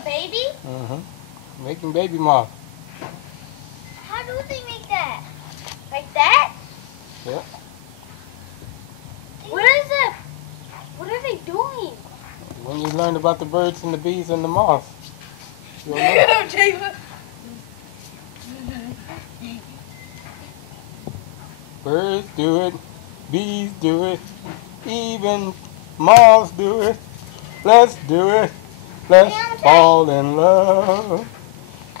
a baby? Mm-hmm. Making baby moths. How do they make that? Like that? Yep. What is it? What are they doing? When you learn about the birds and the bees and the moths, you'll know. Birds do it, bees do it, even moths do it. Let's do it. Let's fall in love.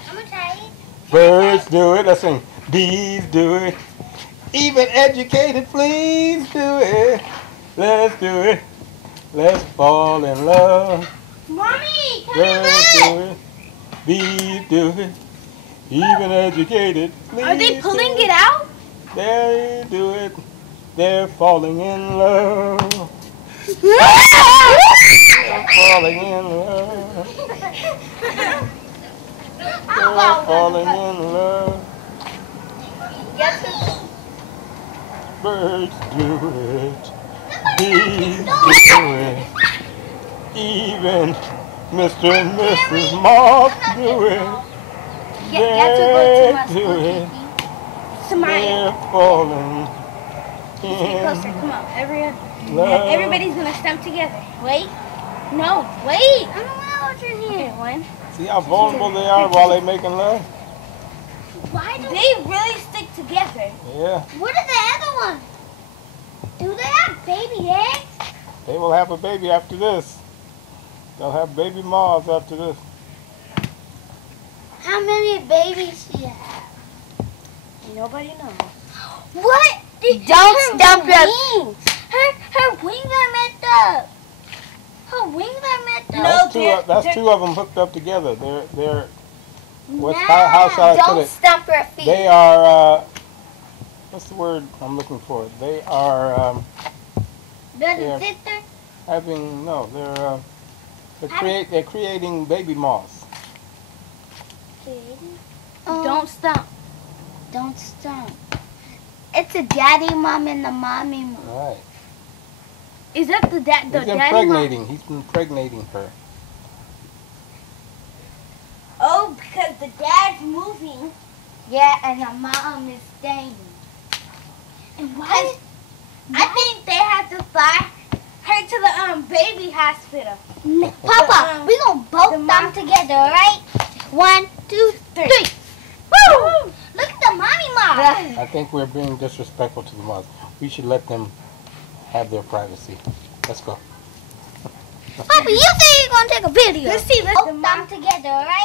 I'm gonna try it. Birds do it. Let's sing. Bees do it. Even educated fleas do it. Let's do it. Let's fall in love. Mommy, come Birds here, do it. Bees do it. Even educated fleas Are they pulling do it out? They do it. They're falling in love. They're falling in love. They're falling in love. Birds do it. Bees do it. Even Mr. and Mrs. Moth do it. They do it. They're falling in Closer, come on. love. Everybody's gonna stamp together. Wait. No, wait. I don't know what you're here. One. See how vulnerable they are while they're making love? Why do they really stick together? Yeah. What are the other ones? Do they have baby eggs? They will have a baby after this. They'll have baby moths after this. How many babies do you have? Nobody knows. What? Don't stump your wings. Her wings are messed up. Her wings are messed up. That's two of them hooked up together. They're how shall I put Don't it? stump your feet. They are what's the word I'm looking for? They are Brother yeah. and sister? having they're creating baby moths. Don't stump. Don't stump. It's a daddy mom and a mommy mom. Right. Is that the daddy mom? He's impregnating her. Oh, because the dad's moving. Yeah, and the mom is staying. And why? I think they have to fly her to the baby hospital. Papa, we gonna both thumb together, alright? 1, 2, 3. Woo! Look at the mommy mom. I think we're being disrespectful to the moths. We should let them have their privacy. Let's go. Papa, you say you're gonna take a video. Let's see. Both thumb together, alright?